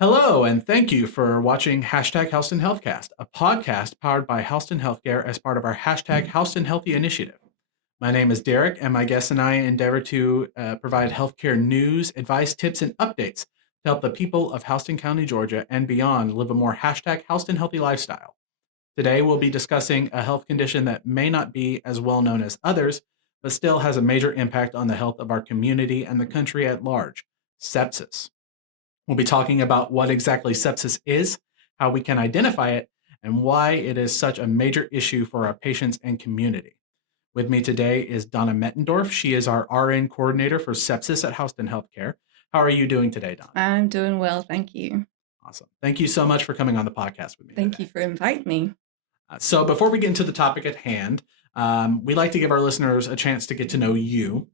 Hello, and thank you for watching Hashtag Houston Healthcast, a podcast powered by Houston Healthcare as part of our Hashtag Houston Healthy initiative. My name is Derek, and my guests and I endeavor to provide healthcare news, advice, tips, and updates to help the people of Houston County, Georgia, and beyond live a more Hashtag Houston Healthy lifestyle. Today, we'll be discussing a health condition that may not be as well known as others, but still has a major impact on the health of our community and the country at large: sepsis. We'll be talking about what exactly sepsis is, how we can identify it, and why it is such a major issue for our patients and community. With me today is Donna Mettendorf. She is our RN coordinator for sepsis at Houston Healthcare. How are you doing today, Donna? I'm doing well, thank you. Awesome. Thank you so much for coming on the podcast with me. Thank you for inviting me. So before we get into the topic at hand, we like to give our listeners a chance to get to know you.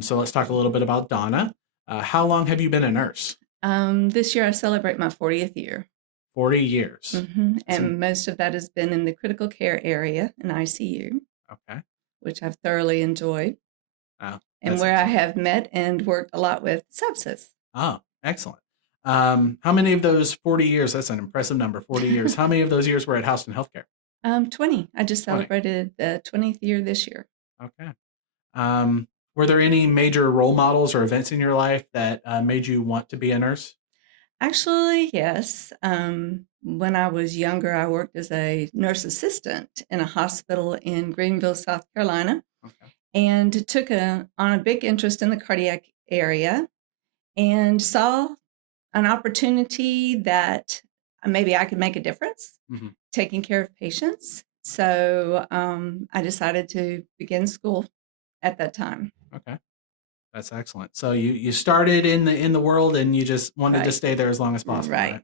So let's talk a little bit about Donna. How long have you been a nurse? This year I celebrate my 40th year. 40 years. And most of that has been in the critical care area in ICU. Okay. Which I've thoroughly enjoyed. Wow. And where I have met and worked a lot with sepsis. Oh, excellent. How many of those 40 years, that's an impressive number, 40 years, how many of those years were at Houston Healthcare? 20. I just celebrated the 20th year this year. Okay. Were there any major role models or events in your life that made you want to be a nurse? Actually, yes. When I was younger, I worked as a nurse assistant in a hospital in Greenville, South Carolina, and took on a big interest in the cardiac area and saw an opportunity that maybe I could make a difference taking care of patients. So I decided to begin school at that time. Okay. That's excellent. So you started in the world and you just wanted to stay there as long as possible. Right.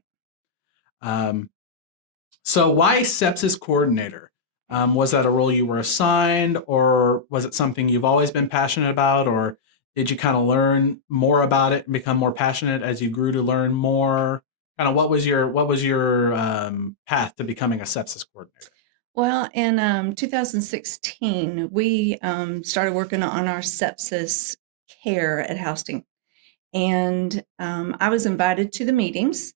So why sepsis coordinator? Was that a role you were assigned, or was it something you've always been passionate about, or did you kind of learn more about it and become more passionate as you grew to learn more? Kind of what was your path to becoming a sepsis coordinator? Well, in 2016, we started working on our sepsis care at Houston. And I was invited to the meetings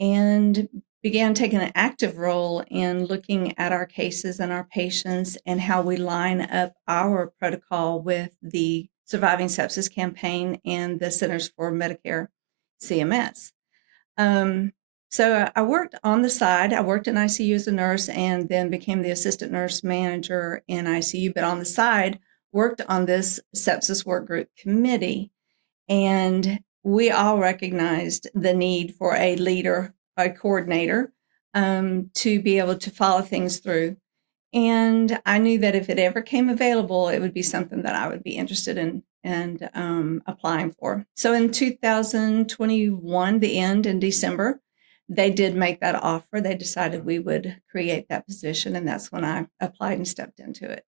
and began taking an active role in looking at our cases and our patients and how we line up our protocol with the Surviving Sepsis campaign and the Centers for Medicare CMS. So I worked on the side. I worked in ICU as a nurse and then became the assistant nurse manager in ICU, but on the side, worked on this sepsis work group committee. And we all recognized the need for a leader, a coordinator, to be able to follow things through. And I knew that if it ever came available, it would be something that I would be interested in and applying for. So in 2021, the end in December, they did make that offer. They decided we would create that position, and that's when I applied and stepped into it.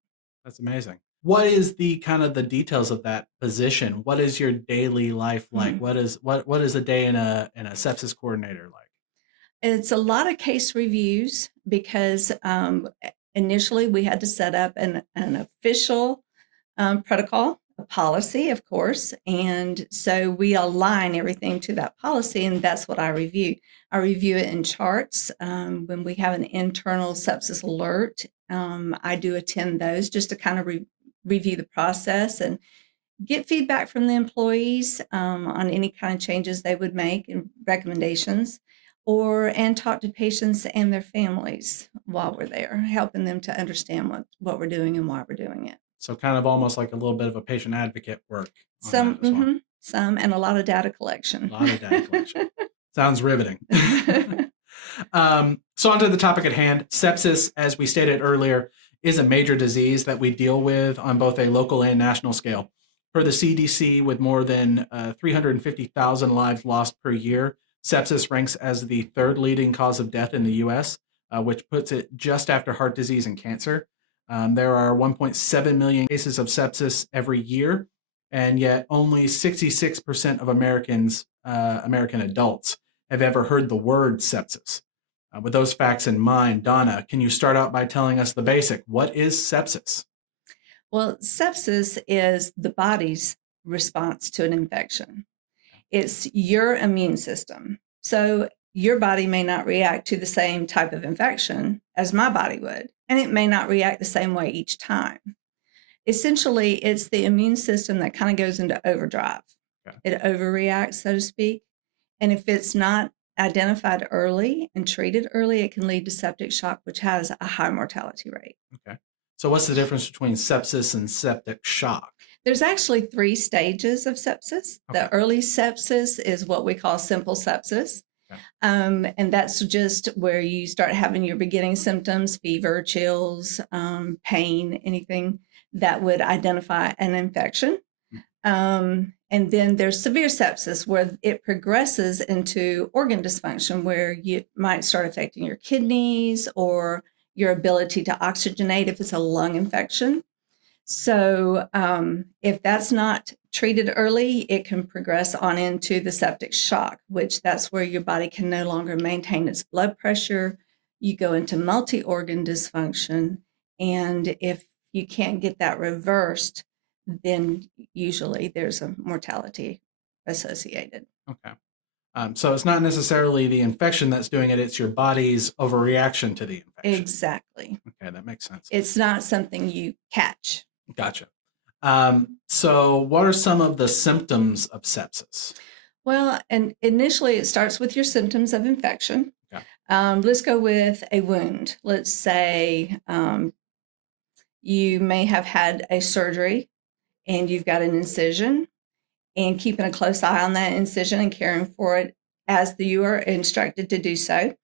That's amazing. What is the kind of the details of that position? What is your daily life like? What is a day in a sepsis coordinator like? It's a lot of case reviews because initially we had to set up an official protocol, a policy, of course. And so we align everything to that policy, and that's what I review. I review it in charts. When we have an internal sepsis alert, I do attend those just to kind of review the process and get feedback from the employees on any kind of changes they would make and recommendations, and talk to patients and their families while we're there, helping them to understand what we're doing and why we're doing it. So kind of almost like a little bit of a patient advocate work. Some, and a lot of data collection. A lot of data collection. Sounds riveting. So onto the topic at hand. Sepsis, as we stated earlier, is a major disease that we deal with on both a local and national scale. Per the CDC, with more than 350,000 lives lost per year, sepsis ranks as the third leading cause of death in the U.S., which puts it just after heart disease and cancer. There are 1.7 million cases of sepsis every year, and yet only 66% of American adults have ever heard the word sepsis. With those facts in mind, Donna, can you start out by telling us the basic? What is sepsis? Well, sepsis is the body's response to an infection. It's your immune system. So your body may not react to the same type of infection as my body would, and it may not react the same way each time. Essentially, it's the immune system that kind of goes into overdrive. Okay. It overreacts, so to speak. And if it's not identified early and treated early, it can lead to septic shock, which has a high mortality rate. Okay. So what's the difference between sepsis and septic shock? There's actually 3 stages of sepsis. Okay. The early sepsis is what we call simple sepsis. Okay. And that's just where you start having your beginning symptoms, fever, chills, pain, anything that would identify an infection. And then there's severe sepsis where it progresses into organ dysfunction, where you might start affecting your kidneys or your ability to oxygenate if it's a lung infection. So if that's not treated early, it can progress on into the septic shock, which that's where your body can no longer maintain its blood pressure. You go into multi-organ dysfunction. And if you can't get that reversed, then usually there's a mortality associated. Okay. So it's not necessarily the infection that's doing it, it's your body's overreaction to the infection. Exactly. Okay, that makes sense. It's not something you catch. Gotcha. So what are some of the symptoms of sepsis? Well, and initially it starts with your symptoms of infection. Okay. Let's go with a wound. Let's say you may have had a surgery and you've got an incision, and keeping a close eye on that incision and caring for it as you are instructed to do so.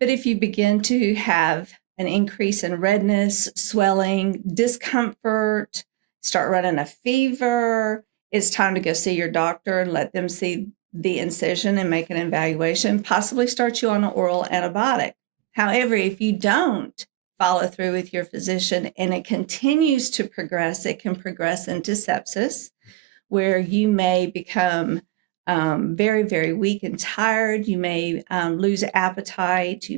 But if you begin to have an increase in redness, swelling, discomfort, start running a fever, it's time to go see your doctor and let them see the incision and make an evaluation, possibly start you on an oral antibiotic. However, if you don't follow through with your physician and it continues to progress, it can progress into sepsis, where you may become very, very weak and tired. You may lose appetite.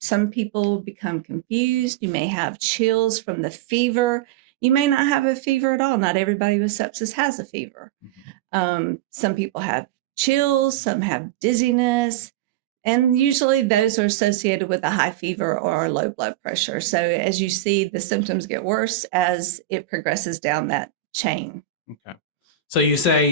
Some people become confused. You may have chills from the fever. You may not have a fever at all. Not everybody with sepsis has a fever. Some people have chills, some have dizziness, and usually those are associated with a high fever or low blood pressure. So as you see, the symptoms get worse as it progresses down that chain. Okay. So you say,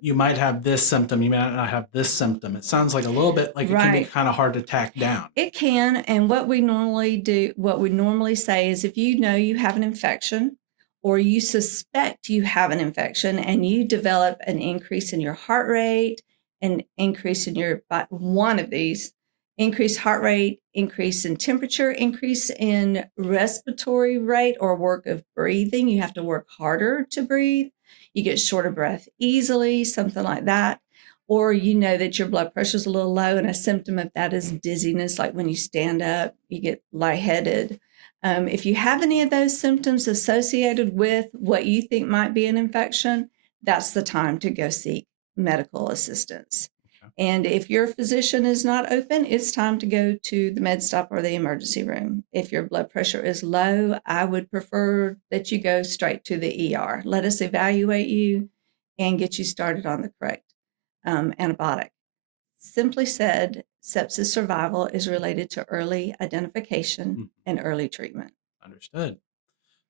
you might have this symptom, you may not have this symptom. It sounds like a little bit like it can be Right. kind of hard to tack down. It can, and what we normally say is if you know you have an infection or you suspect you have an infection and you develop an increase in your heart rate, an increase in one of these, increased heart rate, increase in temperature, increase in respiratory rate or work of breathing, you have to work harder to breathe, you get short of breath easily, something like that. Or you know that your blood pressure is a little low, and a symptom of that is dizziness, like when you stand up, you get lightheaded. If you have any of those symptoms associated with what you think might be an infection, that's the time to go seek medical assistance. Okay. And if your physician is not open, it's time to go to the med stop or the emergency room. If your blood pressure is low, I would prefer that you go straight to the ER. Let us evaluate you and get you started on the correct antibiotic. Simply said, sepsis survival is related to early identification and early treatment. Understood.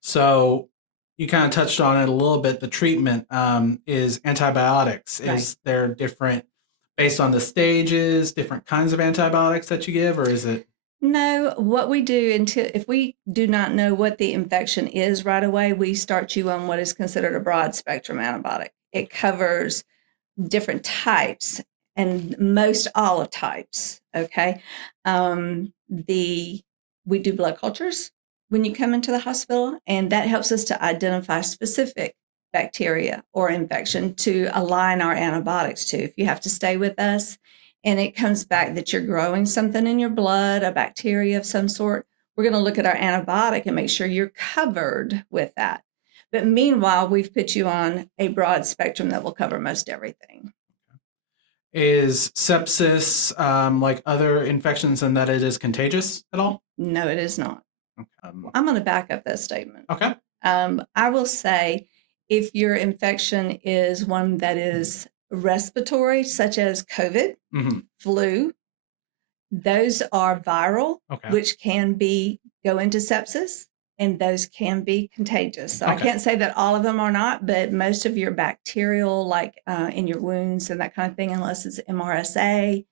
So you kind of touched on it a little bit. The treatment is antibiotics. Right. Is there different, based on the stages, different kinds of antibiotics that you give, or is it? No, what we do if we do not know what the infection is right away, we start you on what is considered a broad spectrum antibiotic. It covers different types and most all of types. Okay. We do blood cultures when you come into the hospital, and that helps us to identify specific bacteria or infection to align our antibiotics to. If you have to stay with us and it comes back that you're growing something in your blood, a bacteria of some sort, we're going to look at our antibiotic and make sure you're covered with that. But meanwhile, we've put you on a broad spectrum that will cover most everything. Is sepsis like other infections in that it is contagious at all? No, it is not. Okay. I'm going to back up that statement. Okay. I will say if your infection is one that is respiratory, such as COVID, flu, those are viral, Okay. which can go into sepsis, and those can be contagious. So I Okay. can't say that all of them are not, but most of your bacterial, like in your wounds and that kind of thing, unless it's MRSA.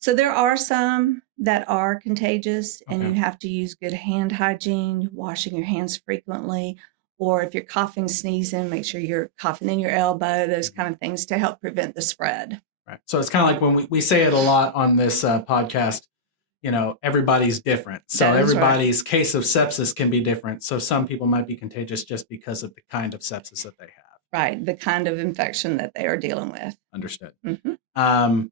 So there are some that are contagious, and Okay. you have to use good hand hygiene, washing your hands frequently, or if you're coughing, sneezing, make sure you're coughing in your elbow, those kind of things to help prevent the spread. Right. So it's kind of like when we say it a lot on this podcast, everybody's different. So That is right. everybody's case of sepsis can be different. So some people might be contagious just because of the kind of sepsis that they have. Right. The kind of infection that they are dealing with. Understood. Mm-hmm.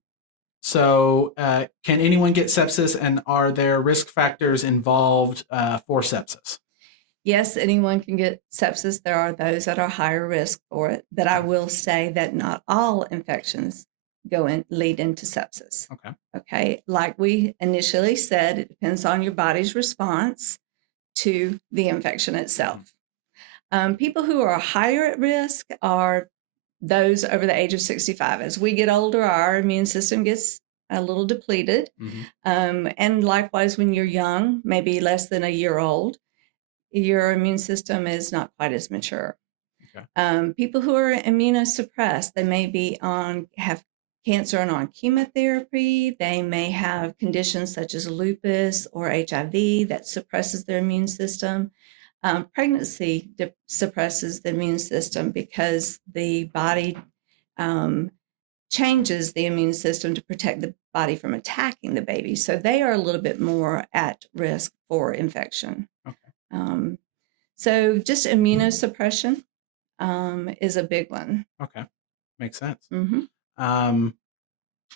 So can anyone get sepsis, and are there risk factors involved for sepsis? Yes, anyone can get sepsis. There are those that are higher risk for it, but I will say that not all infections lead into sepsis. Okay. Okay. Like we initially said, it depends on your body's response to the infection itself. People who are higher at risk are those over the age of 65. As we get older, our immune system gets a little depleted. And likewise, when you're young, maybe less than a year old, your immune system is not quite as mature. Okay. People who are immunosuppressed, they may have cancer and on chemotherapy. They may have conditions such as lupus or HIV that suppresses their immune system. Pregnancy suppresses the immune system because the body changes the immune system to protect the body from attacking the baby. So they are a little bit more at risk for infection. Okay. So just immunosuppression is a big one. Okay. Makes sense. Mm-hmm.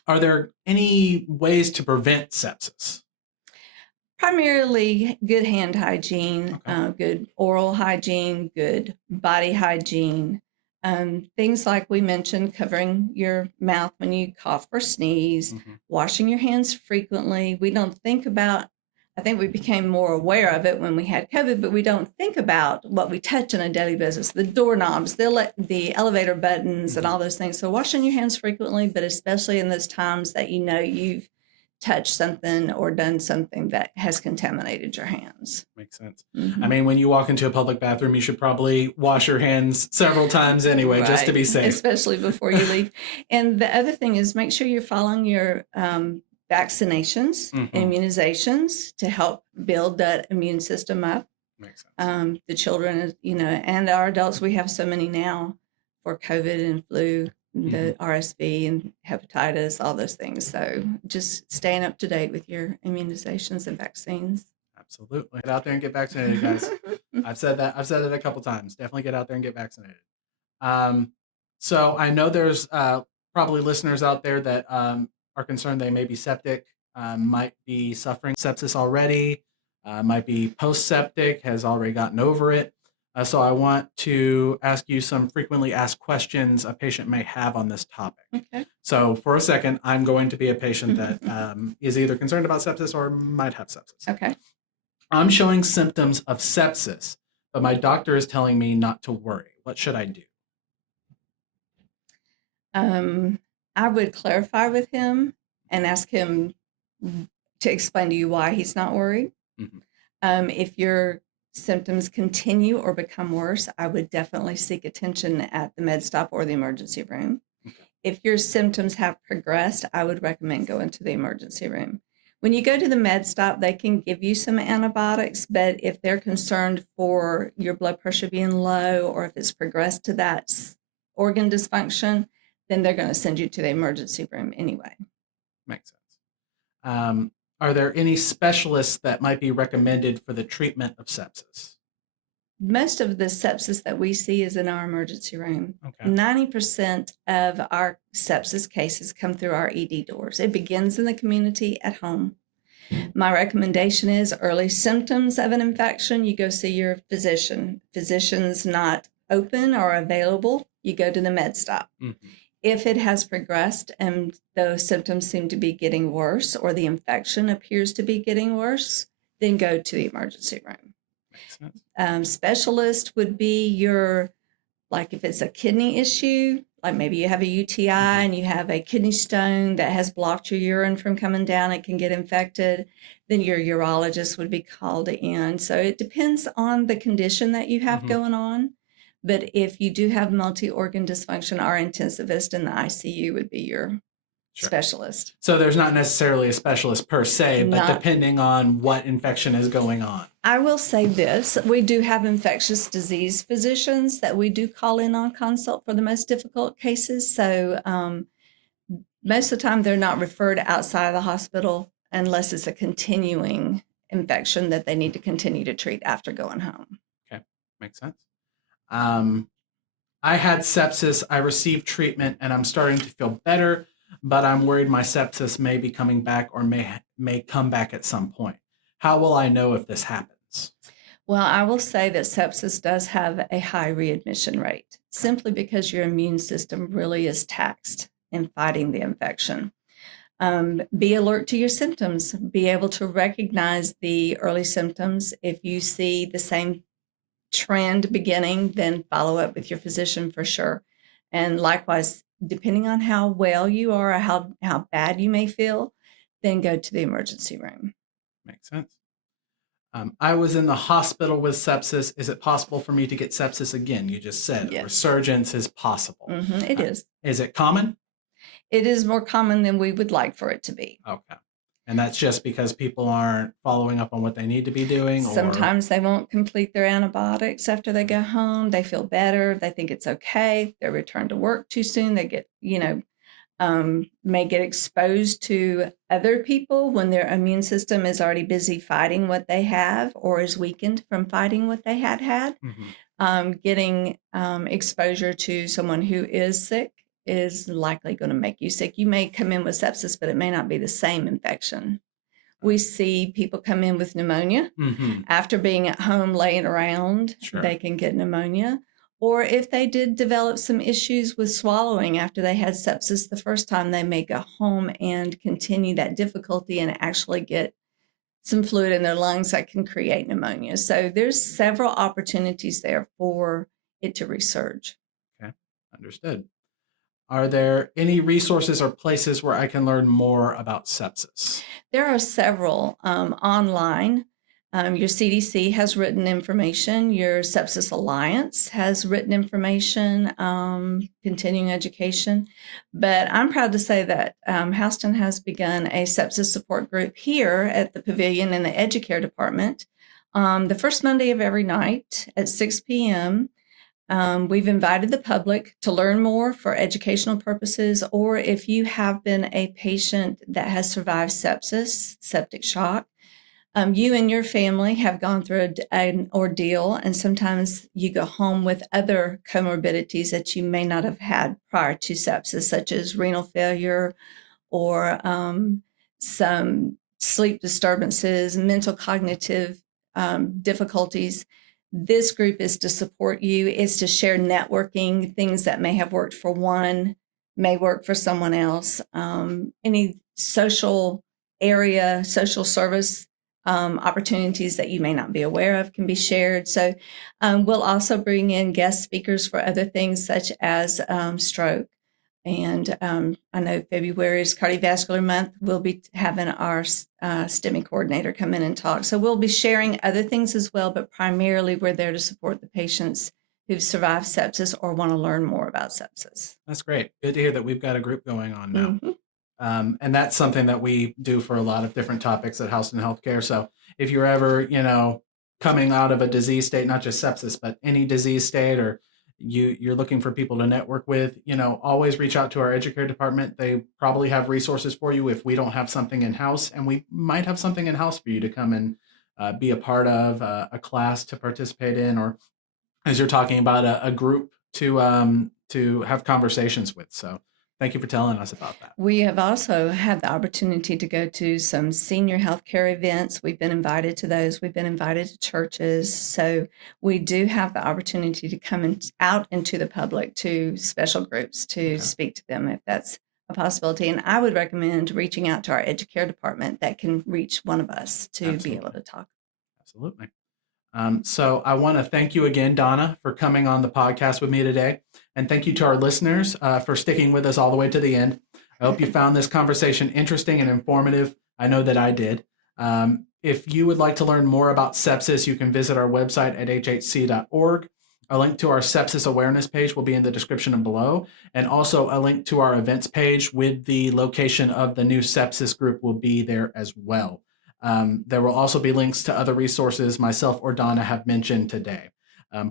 Are there any ways to prevent sepsis? Primarily good hand hygiene, Okay. good oral hygiene, good body hygiene. Things like we mentioned, covering your mouth when you cough or sneeze, washing your hands frequently. We don't think about, I think we became more aware of it when we had COVID, but we don't think about what we touch in a daily business, the doorknobs, the elevator buttons, and all those things. So washing your hands frequently, but especially in those times that you've touched something or done something that has contaminated your hands. Makes sense. I mean, when you walk into a public bathroom, you should probably wash your hands several times anyway, just to be safe. Especially before you leave. And the other thing is make sure you're following your vaccinations, immunizations to help build that immune system up. Makes sense. The children, and our adults, we have so many now for COVID and flu, the RSV and hepatitis, all those things. So just staying up to date with your immunizations and vaccines. Absolutely. Get out there and get vaccinated, guys. I've said it a couple times. Definitely get out there and get vaccinated. So I know there's probably listeners out there that are concerned they may be septic, might be suffering sepsis already, might be post-septic, has already gotten over it. So I want to ask you some frequently asked questions a patient may have on this topic. Okay. So for a second, I'm going to be a patient that is either concerned about sepsis or might have sepsis. Okay. I'm showing symptoms of sepsis, but my doctor is telling me not to worry. What should I do? I would clarify with him and ask him to explain to you why he's not worried. If your symptoms continue or become worse, I would definitely seek attention at the med stop or the emergency room. If your symptoms have progressed, I would recommend going to the emergency room. When you go to the med stop, they can give you some antibiotics, but if they're concerned for your blood pressure being low or if it's progressed to that organ dysfunction, then they're going to send you to the emergency room anyway. Makes sense. Are there any specialists that might be recommended for the treatment of sepsis? Most of the sepsis that we see is in our emergency room. Okay. 90% of our sepsis cases come through our ED doors. It begins in the community at home. My recommendation is early symptoms of an infection, you go see your physician. Physician's not open or available, you go to the med stop. If it has progressed and those symptoms seem to be getting worse or the infection appears to be getting worse, then go to the emergency room. Makes sense. Specialist would be your, like if it's a kidney issue, like maybe you have a UTI and you have a kidney stone that has blocked your urine from coming down, it can get infected, then your urologist would be called in. So it depends on the condition that you have Mhm. going on. But if you do have multi-organ dysfunction, our intensivist in the ICU would be your Sure. specialist. So there's not necessarily a specialist per se, but Not, depending on what infection is going on. I will say this, we do have infectious disease physicians that we do call in on consult for the most difficult cases. So most of the time they're not referred outside of the hospital unless it's a continuing infection that they need to continue to treat after going home. Okay, makes sense. Um, I had sepsis. I received treatment, and I'm starting to feel better, but I'm worried my sepsis may be coming back or may come back at some point. How will I know if this happens? Well, I will say that sepsis does have a high readmission rate simply because your immune system really is taxed in fighting the infection. Be alert to your symptoms. Be able to recognize the early symptoms. If you see the same trend beginning, then follow up with your physician for sure. And likewise, depending on how well you are or how bad you may feel, then go to the emergency room. Makes sense. I was in the hospital with sepsis. Is it possible for me to get sepsis again? You just said a Yes. resurgence is possible. It is. Is it common? It is more common than we would like for it to be. Okay. And that's just because people aren't following up on what they need to be doing, or Sometimes they won't complete their antibiotics after they go home. They feel better. They think it's okay. They return to work too soon. They get, may get exposed to other people when their immune system is already busy fighting what they have or is weakened from fighting what they had. Getting exposure to someone who is sick is likely going to make you sick. You may come in with sepsis, but it may not be the same infection. We see people come in with pneumonia. After being at home laying around, Sure. they can get pneumonia. Or if they did develop some issues with swallowing after they had sepsis the first time, they may go home and continue that difficulty and actually get some fluid in their lungs that can create pneumonia. So there's several opportunities there for it to resurge. Okay, understood. Are there any resources or places where I can learn more about sepsis? There are several online. Your CDC has written information. Your Sepsis Alliance has written information, continuing education. But I'm proud to say that Houston has begun a sepsis support group here at the Pavilion in the Educare department the first Monday of every night at 6 p.m. We've invited the public to learn more for educational purposes, or if you have been a patient that has survived sepsis, septic shock, you and your family have gone through an ordeal, and sometimes you go home with other comorbidities that you may not have had prior to sepsis, such as renal failure or some sleep disturbances, mental cognitive difficulties. This group is to support you, is to share networking, things that may have worked for one may work for someone else. Any social area, social service opportunities that you may not be aware of can be shared. So we'll also bring in guest speakers for other things such as stroke. And I know February is cardiovascular month. We'll be having our STEMI coordinator come in and talk. So we'll be sharing other things as well, but primarily we're there to support the patients who've survived sepsis or want to learn more about sepsis. That's great. Good to hear that we've got a group going on now. Mm-hmm. And that's something that we do for a lot of different topics at Houston Healthcare. So if you're ever, coming out of a disease state, not just sepsis, but any disease state, or you're looking for people to network with, always reach out to our educare department. They probably have resources for you if we don't have something in-house, and we might have something in-house for you to come and be a part of, a class to participate in, or as you're talking about, a group to have conversations with. So thank you for telling us about that. We have also had the opportunity to go to some senior healthcare events. We've been invited to those. We've been invited to churches. So we do have the opportunity to come out into the public to special groups to speak to them if that's a possibility. And I would recommend reaching out to our educare department that can reach one of us to be able to talk. Absolutely. So I want to thank you again, Donna, for coming on the podcast with me today. And thank you to our listeners for sticking with us all the way to the end. I hope you found this conversation interesting and informative. I know that I did. If you would like to learn more about sepsis, you can visit our website at hhc.org. A link to our sepsis awareness page will be in the description below. And also a link to our events page with the location of the new sepsis group will be there as well. There will also be links to other resources myself or Donna have mentioned today.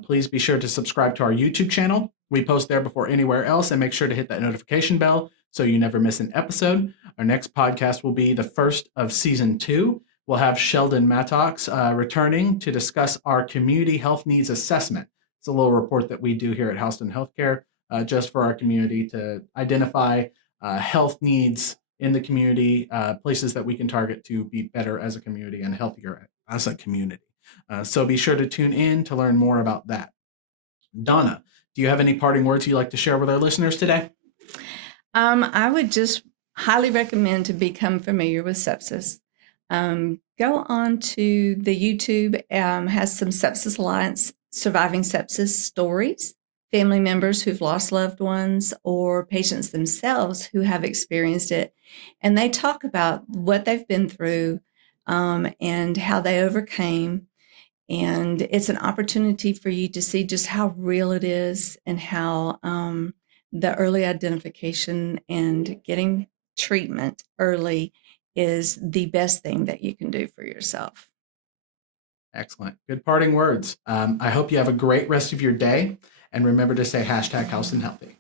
Please be sure to subscribe to our YouTube channel. We post there before anywhere else, and make sure to hit that notification bell so you never miss an episode. Our next podcast will be the first of season 2. We'll have Sheldon Mattox returning to discuss our community health needs assessment. It's a little report that we do here at Houston Healthcare just for our community to identify health needs in the community, places that we can target to be better as a community and healthier as a community. So be sure to tune in to learn more about that. Donna, do you have any parting words you'd like to share with our listeners today? I would just highly recommend to become familiar with sepsis. Go on to the YouTube, has some Sepsis Alliance surviving sepsis stories, family members who've lost loved ones, or patients themselves who have experienced it. And they talk about what they've been through and how they overcame. And it's an opportunity for you to see just how real it is and how the early identification and getting treatment early is the best thing that you can do for yourself. Excellent. Good parting words. I hope you have a great rest of your day. And remember to say hashtag Houston Healthy.